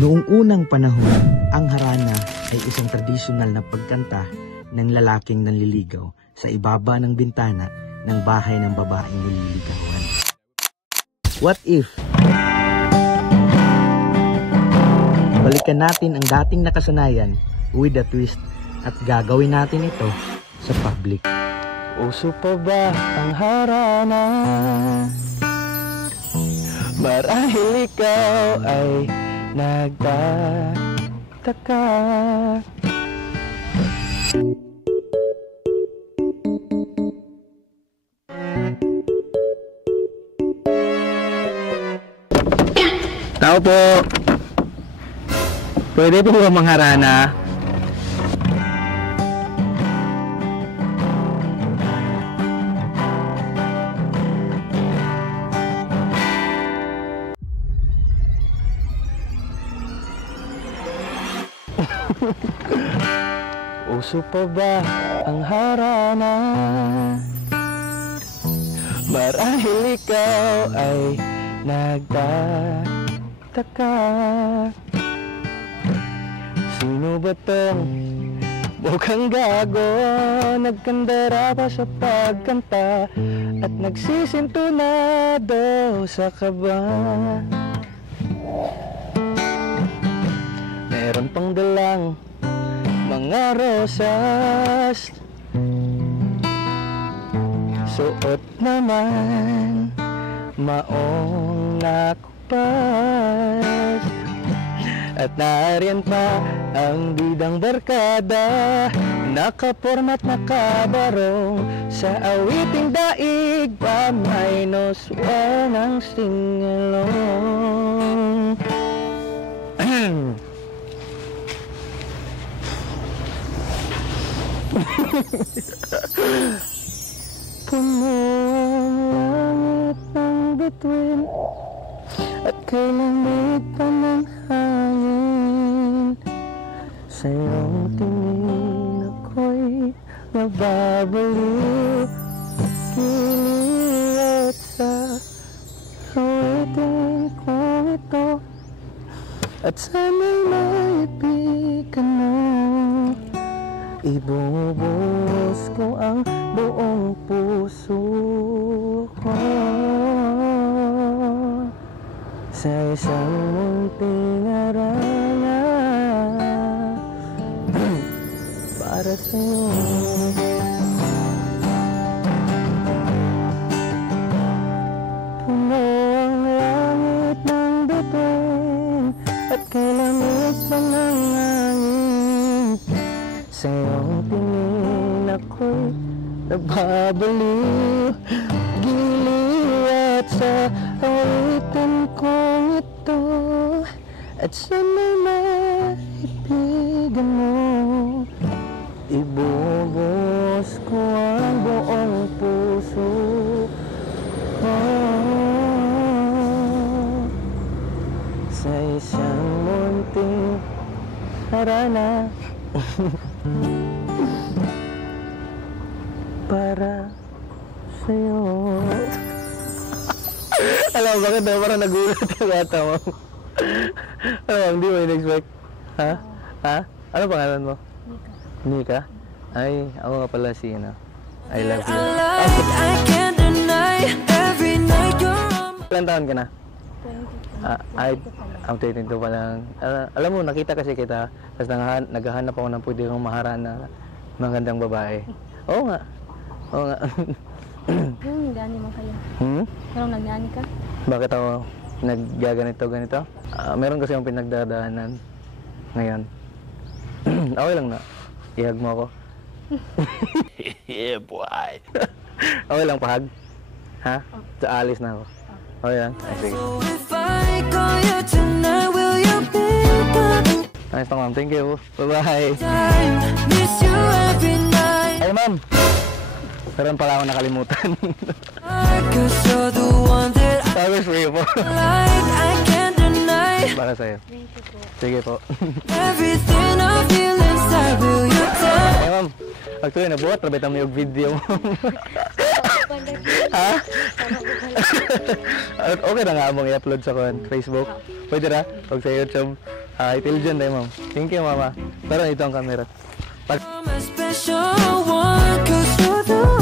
Noong unang panahon, ang harana ay isang tradisyonal na pagkanta ng lalaking nanliligaw sa ibaba ng bintana ng bahay ng babaeng nililigawan. What if? Balikan natin ang dating nakasanayan with a twist at gagawin natin ito sa public. Uso pa ba ang harana? Marahil ikaw ay nagtataka. Tao po. Pwede po ba mangharana? Uso pa ba ang harana? Marahil ikaw ay nagtataka. Sino ba tong mukhang gago? Nagkandara pa sa pagkanta at nagsisintunado sa kaba. Meron pang dalang mga rosas, suot naman maong nakpas. At nariyan pa ang bidang barkada, nakapormat nakabarong sa awiting daig pa minus one ang singalong. Puno ang langit ng bituin at kay lamig pa ng hangin. Sa iyong tingin ako'y mababaliw, kiliwat sa awitin kong ito. At sana'y maibigan mo, ibubuhos ko ang buong puso ko sa isang munting harana para sa'yo. Puno ang langit ng bituin at kay lamig pa ng hangin. Sa iyong tingin ako'y nababaliw, giliw at sa awitin kong ito. At sana'y maibigan mo, ibubuhos ko ang buong puso ko sa isang munting harana para sa'yo. Alam mo bakit na parang nagulat yung bata mo? Ano, hindi mo in-expect? Ha? Ha? Ano pangalan mo? Nika. Nika? Ay, ako nga pala si I love you. Ilang taon ka na? 22. Ang 22 pa lang. Alam mo, nakita kasi kita, tapos naghahanap ako ng pwede kong maharana magandang babae. Oo nga. Oo nga. Yung nag-ani mo kayo? Parang nag-ani ka? Bakit ako ganito? Meron kasi akong pinagdadaanan ngayon. Okay lang na. Ihag mo ako. Yeah, boy. Okay lang, pahag? Ha? So, alis na ako. Okay lang? Ay, sige. Nice na, ma'am. Thank you. Bye-bye. Ay, ma'am. Meron pala ako nakalimutan. Sabi sa'yo po. Para sa'yo. Sige po. Ay, ma'am. Actually, nabuhat. Trabitan mo yung video mo. Ha? Okay na nga mong i-upload sa Facebook. Pwede na? Huwag sa YouTube. Intelligent tayo, ma'am. Thank you, mama. Pero ito ang camera. Pag My special one, 'cause you're the